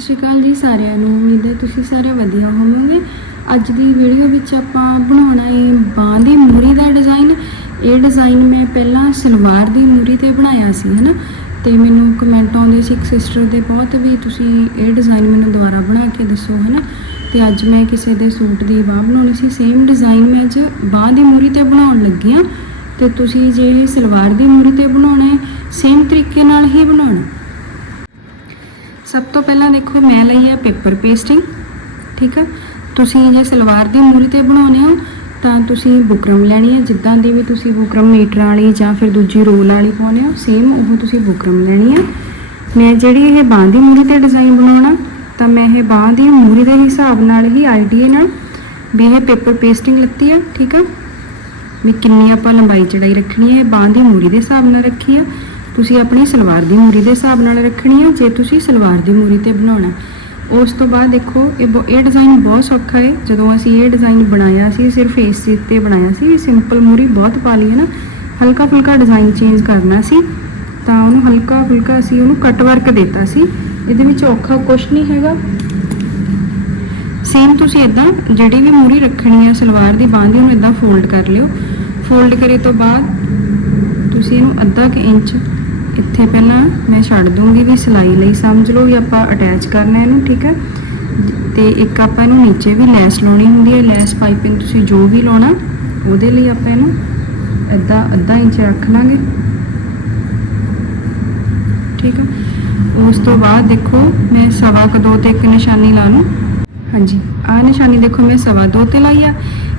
ਸ਼੍ਰੀ ਅਕਾਲ ਜੀ ਸਾਰਿਆਂ ਨੂੰ, ਉਮੀਦ ਹੈ ਤੁਸੀਂ ਸਾਰੇ ਵਧੀਆ ਹੋਵੋਗੇ। ਅੱਜ ਦੀ ਵੀਡੀਓ ਵਿੱਚ ਆਪਾਂ ਬਣਾਉਣਾ ਹੈ ਬਾਂਹ ਦੀ ਮੂਰੀ ਦਾ ਡਿਜ਼ਾਈਨ ਇਹ ਡਿਜ਼ਾਈਨ ਮੈਂ ਪਹਿਲਾਂ ਸਲਵਾਰ ਦੀ ਮੂਰੀ ਤੇ ਬਣਾਇਆ ਸੀ, ਹਨਾ? ਤੇ ਮੈਨੂੰ ਕਮੈਂਟ ਆਉਂਦੇ ਸੀ ਇੱਕ ਸਿਸਟਰ ਦੇ ਬਹੁਤ ਵੀ ਤੁਸੀਂ ਇਹ ਡਿਜ਼ਾਈਨ ਮੈਨੂੰ ਦੁਬਾਰਾ ਬਣਾ ਕੇ ਦੱਸੋ, ਹਨਾ? ਤੇ ਅੱਜ ਮੈਂ ਕਿਸੇ ਦੇ ਸੂਟ ਦੀ ਬਾਂਹ ਬਣਾਉਣੀ ਸੀ। ਸੇਮ ਡਿਜ਼ਾਈਨ ਮੈਂ ਅੱਜ ਬਾਂਹ ਦੀ ਮੂਰੀ ਤੇ ਬਣਾਉਣ ਲੱਗੀ ਹਾਂ ਤੇ ਤੁਸੀਂ ਜੇ ਸਲਵਾਰ ਦੀ ਮੂਰੀ ਤੇ ਬਣਾਉਣਾ ਹੈ ਸੇਮ ਤਰੀਕੇ ਨਾਲ ਹੀ ਬਣਾਉਣਾ। ਸਭ ਤੋਂ ਪਹਿਲਾਂ ਦੇਖੋ, ਮੈਂ ਲਈ ਹੈ ਪੇਪਰ ਪੇਸਟਿੰਗ ਠੀਕ ਆ ਤੁਸੀਂ ਜੇ ਸਲਵਾਰ ਦੀ ਮੂਰੀ ਤੇ ਬਣਾਉਣੇ ਹੋ, ਤਾਂ ਤੁਸੀਂ ਬੁਕਰਮ ਲੈਣੀ ਹੈ। ਜਿੱਦਾਂ ਦੀ ਵੀ ਤੁਸੀਂ ਬੁਕਰਮ ਮੀਟਰ ਵਾਲੀ ਜਾਂ ਫਿਰ ਦੂਜੀ ਰੋਲ ਵਾਲੀ ਪਾਉਣੇ ਹੋ ਸੇਮ ਉਹ ਤੁਸੀਂ ਬੁਕਰਮ ਲੈਣੀ ਹੈ। ਮੈਂ ਜਿਹੜੀ ਇਹ ਬਾਂਹ ਦੀ ਮੂਰੀ ਤੇ ਡਿਜ਼ਾਈਨ ਬਣਾਉਣਾ, ਤਾਂ ਮੈਂ ਇਹ ਬਾਂਹ ਦੀ ਮੂਰੀ ਦੇ ਹਿਸਾਬ ਨਾਲ ਹੀ ਆਈਡੀਆ ਨਾਲ ਵੀ ਇਹ ਪੇਪਰ ਪੇਸਟਿੰਗ ਲੱਤੀ ਆ ਠੀਕ ਆ ਵੀ ਕਿੰਨੀ ਆਪਾਂ ਲੰਬਾਈ ਚੜਾਈ ਰੱਖਣੀ ਹੈ, ਇਹ ਬਾਂਹ ਦੀ ਮੂਰੀ ਦੇ ਹਿਸਾਬ ਨਾਲ ਰੱਖੀ ਆ ਤੁਸੀਂ ਆਪਣੀ ਸਲਵਾਰ ਦੀ ਮੂਰੀ ਦੇ ਹਿਸਾਬ ਨਾਲ ਰੱਖਣੀ ਹੈ ਜੇ ਤੁਸੀਂ ਸਲਵਾਰ ਦੀ ਮੂਰੀ ਤੇ ਬਣਾਉਣਾ ਉਸ ਤੋਂ ਬਾਅਦ ਦੇਖੋ, ਇਹ ਬਹੁ- ਇਹ ਡਿਜ਼ਾਈਨ ਬਹੁਤ ਸੌਖਾ ਹੈ ਜਦੋਂ ਅਸੀਂ ਇਹ ਡਿਜ਼ਾਈਨ ਬਣਾਇਆ ਸੀ, ਸਿਰਫ ਇਸ ਚੀਜ਼ ਤੇ ਬਣਾਇਆ ਸੀ ਸਿੰਪਲ ਮੂਰੀ ਬਹੁਤ ਪਾ ਲਈ ਹੈ ਨਾ। ਹਲਕਾ ਫੁਲਕਾ ਡਿਜ਼ਾਈਨ ਚੇਂਜ ਕਰਨਾ ਸੀ, ਤਾਂ ਉਹਨੂੰ ਹਲਕਾ ਫੁਲਕਾ ਅਸੀਂ ਉਹਨੂੰ ਕਟ ਵਰਕ ਦਿੱਤਾ ਸੀ। ਇਹਦੇ ਵਿੱਚ ਔਖਾ ਕੁਝ ਨਹੀਂ ਹੈਗਾ। ਸੇਮ ਤੁਸੀਂ ਇਦਾਂ ਜਿਹੜੀ ਵੀ ਮੂਰੀ ਰੱਖਣੀ ਹੈ ਸਲਵਾਰ ਦੀ ਬਾਂਹ ਦੀ, ਉਹਨੂੰ ਇਦਾਂ ਫੋਲਡ ਕਰ ਲਿਓ। ਫੋਲਡ ਕਰੇ ਤੋਂ ਬਾਅਦ, ਤੁਸੀਂ ਇਹਨੂੰ ਅੱਧਾ ਕੁ ਇੰਚ ਇੱਥੇ ਪਹਿਲਾਂ ਮੈਂ ਛੱਡ ਦੂੰਗੀ ਵੀ ਸਿਲਾਈ ਲਈ, ਸਮਝ ਲਓ ਵੀ ਆਪਾਂ ਅਟੈਚ ਕਰਨਾ ਇਹਨੂੰ, ਠੀਕ ਹੈ? ਤੇ ਇੱਕ ਆਪਾਂ ਇਹਨੂੰ ਨੀਚੇ ਵੀ ਲੈਸ ਲਾਉਣੀ ਹੁੰਦੀ ਹੈ, ਲੈਸ ਪਾਈਪਿੰਗ ਤੁਸੀਂ ਜੋ ਵੀ ਲਾਉਣਾ, ਉਹਦੇ ਲਈ ਆਪਾਂ ਇਹਨੂੰ ਅੱਧਾ ਅੱਧਾ ਇੰਚ ਰੱਖ ਲਾਂਗੇ। ਠੀਕ ਹੈ? ਉਸ ਤੋਂ ਬਾਅਦ ਦੇਖੋ, ਮੈਂ ਸਵਾ ਕੁ ਦੋ ਤੇ ਇੱਕ ਨਿਸ਼ਾਨੀ ਲਾ ਲੂੰ ਹਾਂਜੀ, ਆਹ ਨਿਸ਼ਾਨੀ ਦੇਖੋ, ਮੈਂ ਸਵਾ ਦੋ ਤੇ ਲਾਈ ਆ।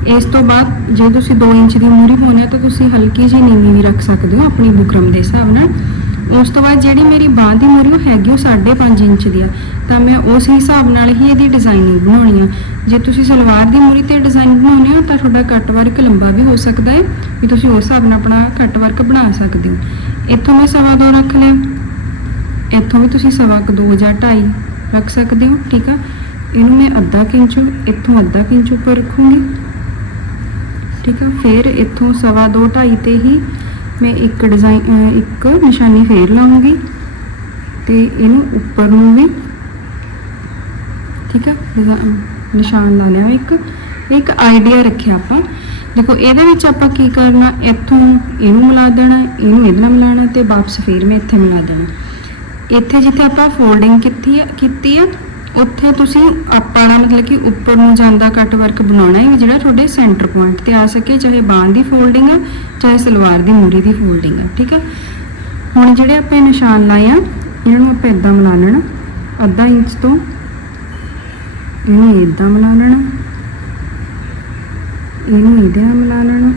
ਇਸ ਤੋਂ ਬਾਅਦ ਜੇ ਤੁਸੀਂ 2 ਇੰਚ ਦੀ ਮੂਰੀ ਪਾਉਣੀ ਆ ਤਾਂ ਤੁਸੀਂ ਹਲਕੀ ਜਿਹੀ ਨੀਵੀਂ ਵੀ ਰੱਖ ਸਕਦੇ ਹੋ, ਆਪਣੀ ਬੁਕਰਮ ਦੇ ਹਿਸਾਬ ਨਾਲ। ਉਸ ਤੋਂ ਬਾਅਦ ਜਿਹੜੀ ਮੇਰੀ ਬਾਂਹ ਦੀ ਮੂਰੀ ਉਹ ਹੈਗੀ ਉਹ 5.5 ਇੰਚ ਦੀ ਆ, ਤਾਂ ਮੈਂ ਉਸ ਹਿਸਾਬ ਨਾਲ ਹੀ ਇਹਦੀ ਡਿਜ਼ਾਈਨਿੰਗ ਬਣਾਉਣੀ ਆ। ਜੇ ਤੁਸੀਂ ਸਲਵਾਰ ਦੀ ਮੂਰੀ ਤੇ ਡਿਜ਼ਾਈਨ ਬਣਾਉਣੇ ਹੋ, ਤਾਂ ਤੁਹਾਡਾ ਕੱਟ ਵਰਕ ਲੰਬਾ ਵੀ ਹੋ ਸਕਦਾ ਹੈ, ਵੀ ਤੁਸੀਂ ਉਸ ਹਿਸਾਬ ਨਾਲ ਆਪਣਾ ਕੱਟ ਵਰਕ ਬਣਾ ਸਕਦੇ ਹੋ। ਇੱਥੋਂ ਮੈਂ ਸਵਾ ਦੋ ਰੱਖ ਲਿਆ। ਇੱਥੋਂ ਵੀ ਤੁਸੀਂ ਸਵਾ ਕੁ ਦੋ ਜਾਂ ਢਾਈ ਰੱਖ ਸਕਦੇ ਹੋ, ਠੀਕ ਆ? ਇਹਨੂੰ ਮੈਂ ਅੱਧਾ ਕੁ ਇੰਚ, ਇੱਥੋਂ ਅੱਧਾ ਕੁ ਇੰਚ ਉੱਪਰ ਰੱਖੂੰਗੀ। ਠੀਕ ਆ? ਫਿਰ ਇੱਥੋਂ ਸਵਾ ਦੋ ਢਾਈ ਤੇ ਹੀ ਮੈਂ ਇੱਕ ਡਿਜ਼ਾਈਨ ਇੱਕ ਨਿਸ਼ਾਨੀ ਫੇਰ ਲਾਉਂਗੀ ਤੇ ਇਹਨੂੰ ਉੱਪਰ ਨੂੰ ਵੀ, ਠੀਕ ਆ ਡਿਜ਼ਾ- ਨਿਸ਼ਾਨ ਲਾ ਲਿਆ ਇੱਕ। ਇੱਕ ਆਈਡੀਆ ਰੱਖਿਆ ਆਪਾਂ। ਦੇਖੋ, ਇਹਦੇ ਵਿੱਚ ਆਪਾਂ ਕੀ ਕਰਨਾ, ਇੱਥੋਂ ਇਹਨੂੰ ਮਿਲਾ ਦੇਣਾ, ਇਹਨੂੰ ਇਹਦੇ ਨਾਲ ਮਿਲਾਉਣਾ ਤੇ ਵਾਪਸ ਫੇਰ ਮੈਂ ਇੱਥੇ ਮਿਲਾ ਦੇਣਾ। ਇੱਥੇ ਜਿੱਥੇ ਆਪਾਂ ਫੋਲਡਿੰਗ ਕੀਤੀ ਹੈ ਕੀਤੀ ਹੈ ਉੱਥੇ ਤੁਸੀਂ ਆਪਣਾ ਮਤਲਬ ਕਿ ਉੱਪਰ ਨੂੰ ਜਾਂਦਾ ਕੱਟ ਵਰਕ ਬਣਾਉਣਾ ਹੈ ਜਿਹੜਾ ਤੁਹਾਡੇ ਸੈਂਟਰ ਪੁਆਇੰਟ ਤੇ ਆ ਸਕੇ, ਚਾਹੇ ਬਾਂਹ ਦੀ ਫੋਲਡਿੰਗ ਆ, ਚਾਹੇ ਸਲਵਾਰ ਦੀ ਮੂਰੀ ਦੀ ਫੋਲਡਿੰਗ ਆ, ਠੀਕ ਹੈ ਹੁਣ ਜਿਹੜੇ ਆਪਾਂ ਨਿਸ਼ਾਨ ਲਾਏ ਆ, ਇਹਨਾਂ ਨੂੰ ਆਪਾਂ ਇਦਾਂ ਮਿਲਾ ਲੈਣਾ, ਅੱਧਾ ਇੰਚ ਤੋਂ ਇਹਨੂੰ ਇਦਾਂ ਮਿਲਾ ਲੈਣਾ, ਇਹਨੂੰ ਇਹਦੇ ਨਾਲ ਮਿਲਾ ਲੈਣਾ।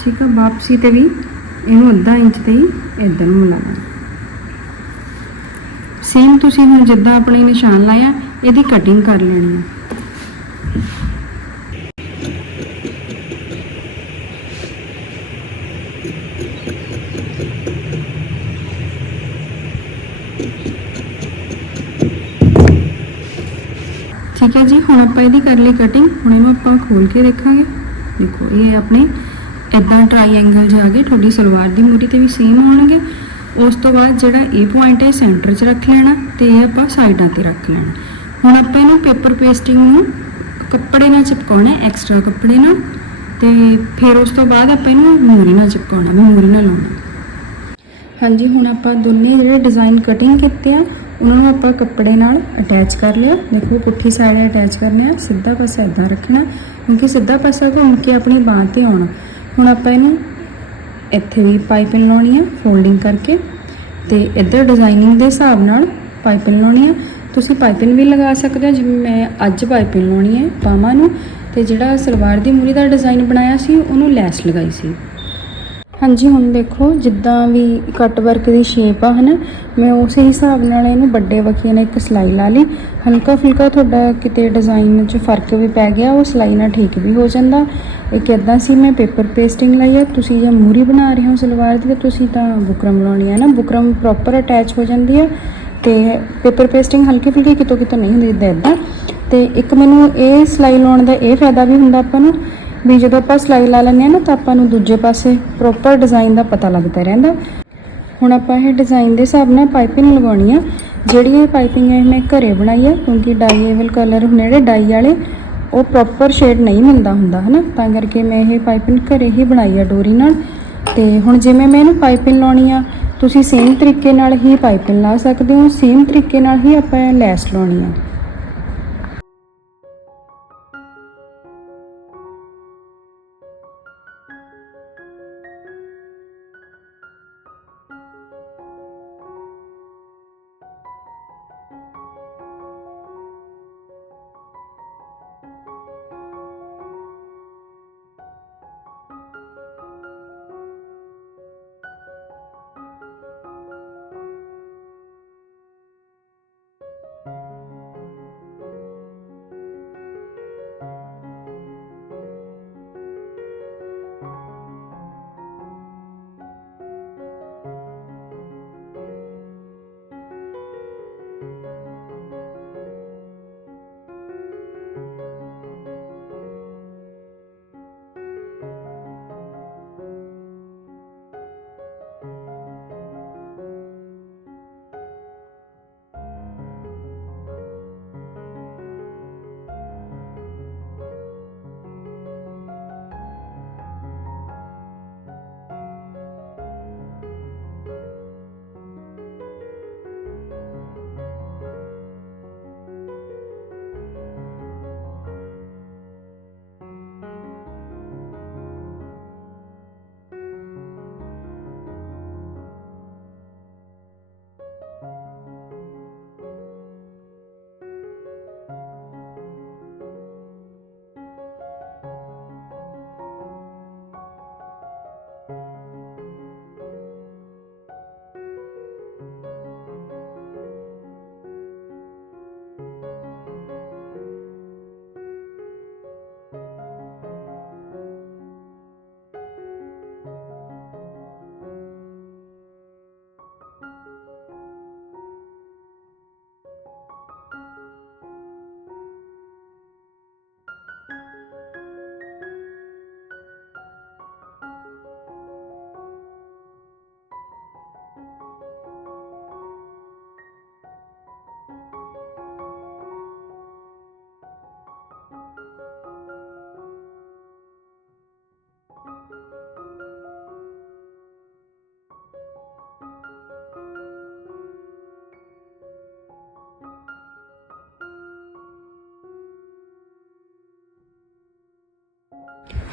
ਠੀਕ ਆ, ਵਾਪਸੀ ਤੇ ਵੀ ਇਹਨੂੰ ਅੱਧਾ ਇੰਚ ਤੇ ਹੀ ਇਧਰ ਨੂੰ ਮਿਲਾ ਸੇਮ ਤੁਸੀਂ ਹੁਣ ਜਿੱਦਾਂ ਆਪਣੇ ਨਿਸ਼ਾਨ ਲਾਇਆ, ਇਹਦੀ ਕਟਿੰਗ ਕਰ ਲੈਣੀ ਹੈ ਠੀਕ ਹੈ ਜੀ, ਹੁਣ ਆਪਾਂ ਇਹਦੀ ਕਰ ਲਈ ਕਟਿੰਗ ਹੁਣ ਇਹਨੂੰ ਆਪਾਂ ਖੋਲ ਕੇ ਦੇਖਾਂਗੇ। ਦੇਖੋ, ਇਹ ਆਪਣੇ ਇਦਾਂ ਟ੍ਰਾਈਐਂਗਲ ਜਿਹਾ ਆ ਗਏ ਤੁਹਾਡੀ ਸਲਵਾਰ ਦੀ ਮੂਰੀ ਤੇ ਵੀ ਸੇਮ ਆਉਣਗੇ ਉਸ ਤੋਂ ਬਾਅਦ ਜਿਹੜਾ ਇਹ ਪੁਆਇੰਟ ਹੈ ਸੈਂਟਰ 'ਚ ਰੱਖ ਲੈਣਾ ਤੇ ਇਹ ਆਪਾਂ ਸਾਈਡਾਂ ਤੇ ਰੱਖ ਲੈਣਾ। ਹੁਣ ਆਪਾਂ ਇਹਨੂੰ ਪੇਪਰ ਪੇਸਟਿੰਗ ਨੂੰ ਕੱਪੜੇ ਨਾਲ ਚਿਪਕਾਉਣਾ ਐਕਸਟਰਾ ਕੱਪੜੇ ਨਾਲ ਤੇ ਫਿਰ ਉਸ ਤੋਂ ਬਾਅਦ ਆਪਾਂ ਇਹਨੂੰ ਮੂਰੀ ਨਾਲ ਚਿਪਕਾਉਣਾ, ਵੀ ਮੂਰੀ ਨਾਲ ਲਾਉਣਾ। ਹਾਂਜੀ, ਹੁਣ ਆਪਾਂ ਦੋਨੇ ਜਿਹੜੇ ਡਿਜ਼ਾਈਨ ਕਟਿੰਗ ਕੀਤੇ ਆ, ਉਹਨਾਂ ਨੂੰ ਆਪਾਂ ਕੱਪੜੇ ਨਾਲ ਅਟੈਚ ਕਰ ਲਿਆ। ਦੇਖੋ, ਪੁੱਠੀ ਸਾਈਡ ਅਟੈਚ ਕਰਨੇ ਆ, ਸਿੱਧਾ ਪਾਸਾ ਇਦਾਂ ਰੱਖਣਾ, ਕਿਉਂਕਿ ਸਿੱਧਾ ਪਾਸਾ ਘੁੰਮ ਕੇ ਆਪਣੀ ਬਾਂਹ ਤੇ ਆਉਣਾ। ਹੁਣ ਆਪਾਂ ਇਹਨੂੰ ਇੱਥੇ ਵੀ ਪਾਈਪਿੰਗ ਲਾਉਣੀ ਆ ਫੋਲਡਿੰਗ ਕਰਕੇ ਤੇ ਇੱਧਰ ਡਿਜ਼ਾਈਨਿੰਗ ਦੇ ਹਿਸਾਬ ਨਾਲ ਪਾਈਪਿੰਗ ਲਾਉਣੀ ਆ। ਤੁਸੀਂ ਪਾਈਪਿੰਗ ਵੀ ਲਗਾ ਸਕਦੇ ਹੋ, ਜਿਵੇਂ ਮੈਂ ਅੱਜ ਪਾਈਪਿੰਗ ਲਾਉਣੀ ਹੈ ਬਾਹਾਂ ਨੂੰ। ਤੇ ਜਿਹੜਾ ਸਲਵਾਰ ਦੀ ਮੂਰੀ ਦਾ ਡਿਜ਼ਾਈਨ ਬਣਾਇਆ ਸੀ, ਉਹਨੂੰ ਲੈਸ ਲਗਾਈ ਸੀ। ਹਾਂਜੀ, ਹੁਣ ਦੇਖੋ, ਜਿੱਦਾਂ ਵੀ ਕੱਟ ਵਰਕ ਦੀ ਸ਼ੇਪ ਆ, ਹਨਾ, ਮੈਂ ਉਸੇ ਹਿਸਾਬ ਨਾਲ ਇਹਨੂੰ ਵੱਡੇ ਵਕੀਏ ਨਾਲ ਇੱਕ ਸਲਾਈ ਲਾ ਲਈ। ਹਲਕਾ ਫੁਲਕਾ ਤੁਹਾਡਾ ਕਿਤੇ ਡਿਜ਼ਾਈਨ 'ਚ ਫ਼ਰਕ ਵੀ ਪੈ ਗਿਆ, ਉਹ ਸਲਾਈ ਨਾਲ ਠੀਕ ਵੀ ਹੋ ਜਾਂਦਾ। ਇੱਕ ਇਦਾਂ ਸੀ, ਮੈਂ ਪੇਪਰ ਪੇਸਟਿੰਗ ਲਈ ਆ, ਤੁਸੀਂ ਜੇ ਮੂਰੀ ਬਣਾ ਰਹੇ ਹੋ ਸਲਵਾਰ ਦੀ, ਤਾਂ ਤੁਸੀਂ ਤਾਂ ਬੁਕਰਮ ਲਾਉਣੀ ਹੈ ਨਾ, ਬੁਕਰਮ ਪ੍ਰੋਪਰ ਅਟੈਚ ਹੋ ਜਾਂਦੀ ਆ। ਤੇ ਪੇਪਰ ਪੇਸਟਿੰਗ ਹਲਕੀ ਫੁਲਕੀ ਕਿਤੋਂ ਕਿਤੋਂ ਨਹੀਂ ਹੁੰਦੀ ਇਦਾਂ ਇਦਾਂ ਤੇ ਇੱਕ ਮੈਨੂੰ ਇਹ ਸਲਾਈ ਲਾਉਣ ਦਾ ਇਹ ਫਾਇਦਾ ਵੀ ਹੁੰਦਾ ਆਪਾਂ ਨੂੰ ਵੀ ਜਦੋਂ ਆਪਾਂ ਸਲਾਈ ਲਾ ਲੈਂਦੇ ਆ ਨਾ, ਤਾਂ ਆਪਾਂ ਨੂੰ ਦੂਜੇ ਪਾਸੇ ਪ੍ਰੋਪਰ ਡਿਜ਼ਾਈਨ ਦਾ ਪਤਾ ਲੱਗਦਾ ਰਹਿੰਦਾ। ਹੁਣ ਆਪਾਂ ਇਹ ਡਿਜ਼ਾਈਨ ਦੇ ਹਿਸਾਬ ਨਾਲ ਪਾਈਪਿੰਗ ਲਗਾਉਣੀ ਆ। ਜਿਹੜੀ ਇਹ ਪਾਈਪਿੰਗ ਹੈ ਮੈਂ ਘਰੇ ਬਣਾਈ ਆ, ਕਿਉਂਕਿ ਡਾਈਏਬਲ ਕਲਰ ਹੁੰਦੇ ਜਿਹੜੇ ਡਾਈ ਵਾਲੇ, ਉਹ ਪ੍ਰੋਪਰ ਸ਼ੇਡ ਨਹੀਂ ਮਿਲਦਾ ਹੁੰਦਾ, ਹਨਾ? ਤਾਂ ਕਰਕੇ ਮੈਂ ਇਹ ਪਾਈਪਿੰਗ ਘਰੇ ਹੀ ਬਣਾਈ ਆ ਡੋਰੀ ਨਾਲ। ਤੇ ਹੁਣ ਜਿਵੇਂ ਮੈਂ ਇਹਨੂੰ ਪਾਈਪਿੰਗ ਲਾਉਣੀ ਆ, ਤੁਸੀਂ ਸੇਮ ਤਰੀਕੇ ਨਾਲ ਹੀ ਪਾਈਪਿੰਗ ਲਾ ਸਕਦੇ ਹੋ ਸੇਮ ਤਰੀਕੇ ਨਾਲ ਹੀ ਆਪਾਂ ਇਹ ਲੈਸ ਲਾਉਣੀ ਆ।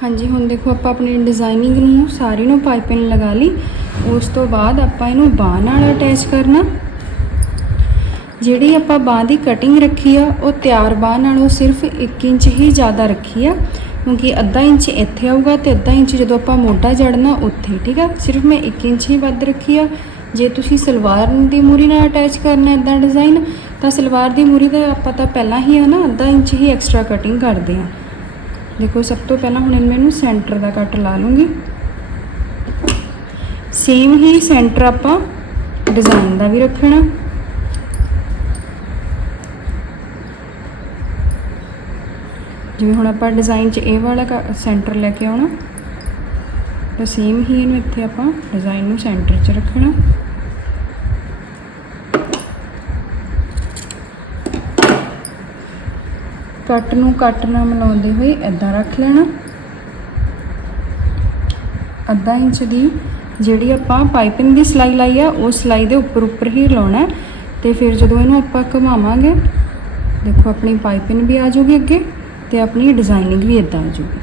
ਹਾਂਜੀ, ਹੁਣ ਦੇਖੋ ਆਪਾਂ ਆਪਣੀ ਡਿਜ਼ਾਈਨਿੰਗ ਨੂੰ ਸਾਰੀ ਨੂੰ ਪਾਈਪਿੰਗ ਲਗਾ ਲਈ। ਉਸ ਤੋਂ ਬਾਅਦ ਆਪਾਂ ਇਹਨੂੰ ਬਾਹ ਨਾਲ ਅਟੈਚ ਕਰਨਾ। ਜਿਹੜੀ ਆਪਾਂ ਬਾਹ ਦੀ ਕਟਿੰਗ ਰੱਖੀ ਆ, ਉਹ ਤਿਆਰ ਬਾਹ ਨਾਲੋਂ ਸਿਰਫ 1 ਇੰਚ ਹੀ ਜ਼ਿਆਦਾ ਰੱਖੀ ਆ, ਕਿਉਂਕਿ ਅੱਧਾ ਇੰਚ ਇੱਥੇ ਆਊਗਾ ਤੇ ਅੱਧਾ ਇੰਚ ਜਦੋਂ ਆਪਾਂ ਮੋਢਾ ਜੜਨਾ ਉੱਥੇ, ਠੀਕ ਆ? ਸਿਰਫ ਮੈਂ 1 ਇੰਚ ਹੀ ਵੱਧ ਰੱਖੀ ਆ। ਜੇ ਤੁਸੀਂ ਸਲਵਾਰ ਦੀ ਮੂਰੀ ਨਾਲ ਅਟੈਚ ਕਰਨਾ ਇਦਾਂ ਡਿਜ਼ਾਈਨ ਤਾਂ ਸਲਵਾਰ ਦੀ ਮੂਰੀ ਦਾ ਆਪਾਂ ਤਾਂ ਪਹਿਲਾਂ ਹੀ ਹੈ ਨਾ, ਅੱਧਾ ਇੰਚ ਹੀ ਐਕਸਟਰਾ ਕਟਿੰਗ ਕਰਦੇ ਆ। ਦੇਖੋ, ਸਭ ਤੋਂ ਪਹਿਲਾਂ ਹੁਣ ਮੈਂ ਇਹਨੂੰ ਸੈਂਟਰ ਦਾ ਕੱਟ ਲਾ ਲੂੰਗੀ। ਸੇਮ ਹੀ ਸੈਂਟਰ ਆਪਾਂ ਡਿਜ਼ਾਈਨ ਦਾ ਵੀ ਰੱਖਣਾ। ਜਿਵੇਂ ਹੁਣ ਆਪਾਂ ਡਿਜ਼ਾਈਨ 'ਚ ਇਹ ਵਾਲਾ ਸੈਂਟਰ ਲੈ ਕੇ ਆਉਣਾ, ਤਾਂ ਸੇਮ ਹੀ ਇਹਨੂੰ ਇੱਥੇ ਆਪਾਂ ਡਿਜ਼ਾਈਨ ਨੂੰ ਸੈਂਟਰ 'ਚ ਰੱਖਣਾ। ਕੱਟ ਨੂੰ ਕੱਟ ਨਾਲ ਮਿਲਾਉਂਦੇ ਹੋਏ ਇਦਾਂ ਰੱਖ ਲੈਣਾ। ਅੱਧਾ ਇੰਚ ਦੀ ਜਿਹੜੀ ਆਪਾਂ ਪਾਈਪਿੰਗ ਦੀ ਸਲਾਈ ਲਾਈ ਆ, ਉਹ ਸਲਾਈ ਦੇ ਉੱਪਰ ਉੱਪਰ ਹੀ ਲਾਉਣਾ ਹੈ। ਤੇ ਫਿਰ ਜਦੋਂ ਇਹਨੂੰ ਆਪਾਂ ਘੁਮਾਵਾਂਗੇ, ਦੇਖੋ ਆਪਣੀ ਪਾਈਪਿੰਗ ਵੀ ਆ ਜਾਊਗੀ ਅੱਗੇ ਤੇ ਆਪਣੀ ਡਿਜ਼ਾਈਨਿੰਗ ਵੀ ਇਦਾਂ ਆ ਜਾਊਗੀ।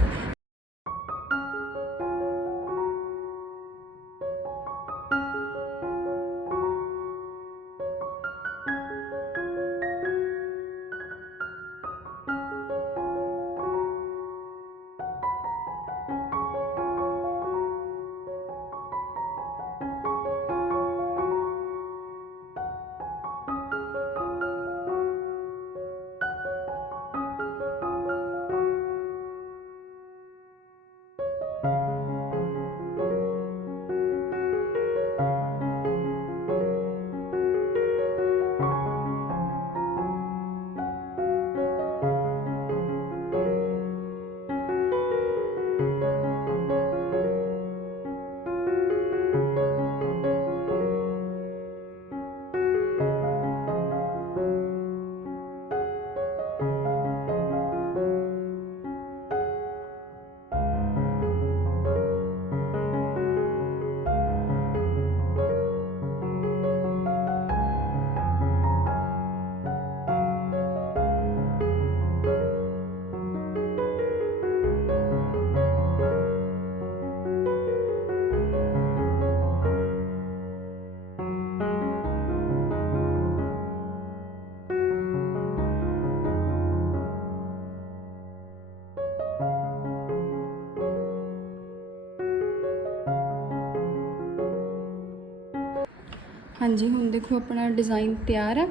ਹਾਂਜੀ, ਹੁਣ ਦੇਖੋ ਆਪਣਾ ਡਿਜ਼ਾਈਨ ਤਿਆਰ ਆ।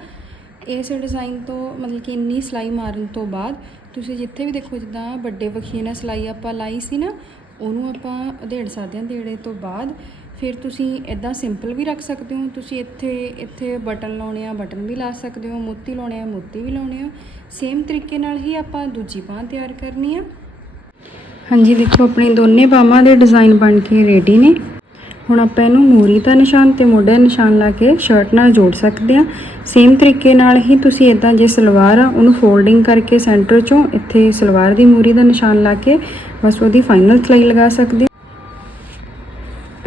ਇਸ ਡਿਜ਼ਾਈਨ ਤੋਂ ਮਤਲਬ ਕਿ ਇੰਨੀ ਸਿਲਾਈ ਮਾਰਨ ਤੋਂ ਬਾਅਦ ਤੁਸੀਂ ਜਿੱਥੇ ਵੀ ਦੇਖੋ, ਜਿੱਦਾਂ ਵੱਡੇ ਵਖੀਏ ਨਾਲ ਸਿਲਾਈ ਆਪਾਂ ਲਾਈ ਸੀ ਨਾ, ਉਹਨੂੰ ਆਪਾਂ ਉਧੇੜ ਸਕਦੇ ਹਾਂ ਦੇੜੇ ਤੋਂ ਬਾਅਦ। ਫਿਰ ਤੁਸੀਂ ਇਦਾਂ ਸਿੰਪਲ ਵੀ ਰੱਖ ਸਕਦੇ ਹੋ। ਤੁਸੀਂ ਇੱਥੇ ਇੱਥੇ ਬਟਨ ਲਾਉਣੇ ਆ, ਬਟਨ ਵੀ ਲਾ ਸਕਦੇ ਹੋ, ਮੋਤੀ ਲਾਉਣੇ ਆ, ਮੋਤੀ ਵੀ ਲਾਉਣੇ ਆ। ਸੇਮ ਤਰੀਕੇ ਨਾਲ ਹੀ ਆਪਾਂ ਦੂਜੀ ਬਾਹ ਤਿਆਰ ਕਰਨੀ ਆ। ਹਾਂਜੀ, ਦੇਖੋ ਆਪਣੀ ਦੋਨੇ ਬਾਹਾਂ ਦੇ ਡਿਜ਼ਾਈਨ ਬਣ ਕੇ ਰੈਡੀ ਨੇ। ਹੁਣ ਆਪਾਂ ਇਹਨੂੰ ਮੂਰੀ ਦਾ ਨਿਸ਼ਾਨ ਤੇ ਮੋਢੇ ਦਾ ਨਿਸ਼ਾਨ ਲਾ ਕੇ ਸ਼ਰਟ ਨਾਲ ਜੋੜ ਸਕਦੇ ਆ ਸੇਮ ਤਰੀਕੇ ਨਾਲ ਹੀ ਤੁਸੀਂ ਇਦਾਂ ਜੇ ਸਲਵਾਰ ਆ, ਉਹਨੂੰ ਫੋਲਡਿੰਗ ਕਰਕੇ ਸੈਂਟਰ ਚੋਂ ਇੱਥੇ ਸਲਵਾਰ ਦੀ ਮੂਰੀ ਦਾ ਨਿਸ਼ਾਨ ਲਾ ਕੇ ਬਸ ਉਹਦੀ ਫਾਈਨਲ ਸਿਲਾਈ ਲਗਾ ਸਕਦੇ ਹੋ।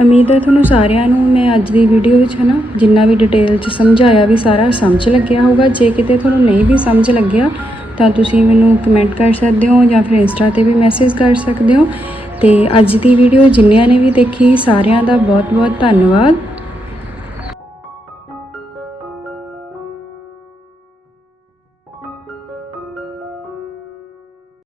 ਉਮੀਦ ਹੈ ਤੁਹਾਨੂੰ ਸਾਰਿਆਂ ਨੂੰ ਮੈਂ ਅੱਜ ਦੀ ਵੀਡੀਓ ਵਿੱਚ ਹਨਾ ਜਿੰਨਾ ਵੀ ਡਿਟੇਲ ਚ ਸਮਝਾਇਆ ਵੀ ਸਾਰਾ ਸਮਝ ਲੱਗਿਆ ਹੋਊਗਾ। ਜੇ ਕਿਤੇ ਤੁਹਾਨੂੰ ਨਹੀਂ ਵੀ ਸਮਝ ਲੱਗਿਆ ਤਾਂ ਤੁਸੀਂ ਮੈਨੂੰ ਕਮੈਂਟ ਕਰ ਸਕਦੇ ਹੋ ਜਾਂ ਫਿਰ ਇੰਸਟਾ ਤੇ ਵੀ ਮੈਸੇਜ ਕਰ ਸਕਦੇ ਹੋ। ਤੇ ਅੱਜ ਦੀ ਵੀਡੀਓ ਜਿੰਨਿਆਂ ਨੇ ਵੀ ਦੇਖੀ ਸਾਰਿਆਂ ਦਾ ਬਹੁਤ ਬਹੁਤ ਧੰਨਵਾਦ।